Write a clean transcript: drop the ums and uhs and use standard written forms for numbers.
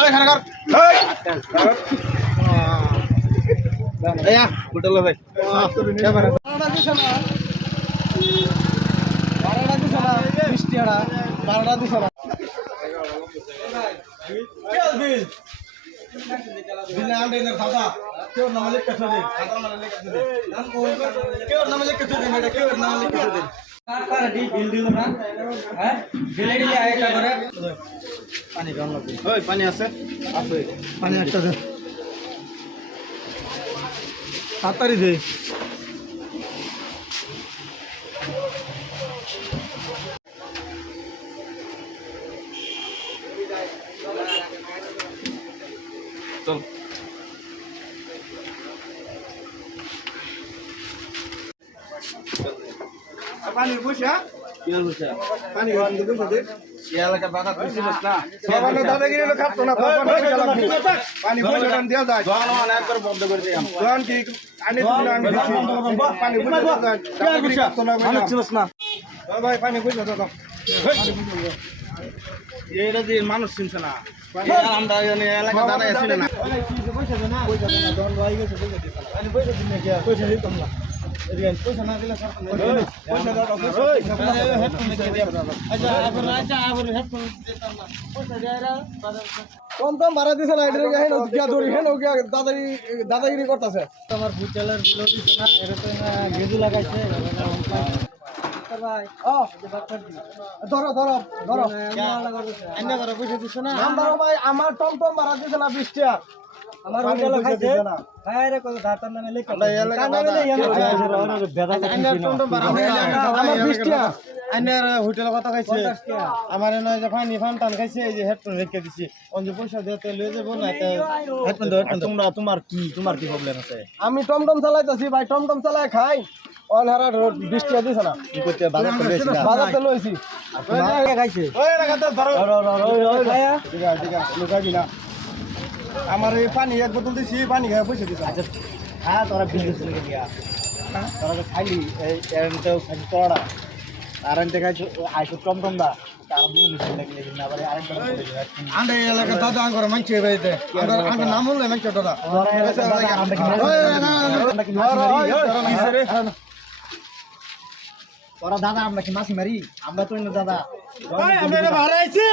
ওই খানা কর এই আ হোটেল ভাই বারোটা দিছ না মিষ্টি আড়া বারোটা দিছ না বিনা আন্ডে না খাওয়া কেউ না মালিক কাছে দে খাওয়া না মালিক কাছে দে কেউ না মালিক কাছে দে এটা কেউ না মালিক কাছে দে কার ডি বিল দিও না হ্যাঁ বিলে দিলে আইটা করে পানি কম লাগবে ওই পানি আছে আছে পানি একটা দে তাড়াতাড়ি দে চল পানি বুঝা কি বুঝা পানি গরম দিবি দে এলাকা দাদা তুই না বাবা দাদাগিরি লোক খাতো না পানি বুঝা দাম দেয়া যায় জল মানে একবার বন্ধ করে দিই জল কি আনি দিন আমি পানি বুঝা দাও দাদাগিরি খাতো না মানে চিনস না ভাই পানি বুঝা দাও এইটা যে মানুষ চিনছ না আমরা এলাকা দাদা আসি না পয়সা দে না পয়সা দে না দন ভাই গেছে পয়সা দিছ পানি পয়সা দিন না পয়সা দিতাম না পয়সা না দিলে পয়সা দাও হেডফোন দিয়ে দিয়া আচ্ছা আবার হেডফোন দিতাম না পয়সা দেয়রা কম কম ভাড়া দিছ না এটা হেন গিয়া দড়ি হেন গিয়া দাদাগিরি করতেছে আমার বুচালার গুলো দিছ না এর তো না গেজু লাগাইছে ভাই ধরো ধরো ধরো আইনা করে পয়সা দিছ না আমরা ভাই আমার টমটম ভাড়া দিছ না 20 টাকা আমার হোটেলে খাইছে খায় রে কত ধাতার নামে লেখা আইনা টমটম ভাড়া আমার 20 টাকা আইনার হোটেলে কথা খাইছে আমার এনে যে পানি ফান্টান খাইছে এই যে হেডফোন রেখে দিছি অন যে পয়সা দিতে লয়ে যাব না হেডফোন দাও তোমরা তোমার কি প্রবলেম আছে আমি টমটম চালাইতাছি ভাই টমটম চালায় খাই অনহারা 20 টাকা দিছ না কি করতে বাজারতে লইছি আপনারা খাইছে ওই রাখা তো ধরো ওই ভাইয়া ঠিক আছে লুকাবি না আমার এই পানি এক বোতল দিছি পানি খায় পয়সা দিছ আচ্ছা হ্যাঁ তোরা বিল দিছ লাগে দিয়া তোরা তো খাইলি এই এরনতেও খাইছি তোরা আর এনতে খাইছো আইছো টমটম দা তার বিল দিছ লাগে না আবার আরেকটা আন্ডে এলাকা দাদা আঙ্গর মানছে বাইতে আঙ্গর নাম হলো মানছে দাদা তোরা দাদা আমরা কি মাছ মারি আমরা তো দাদা আমরা ভাড়া আইছি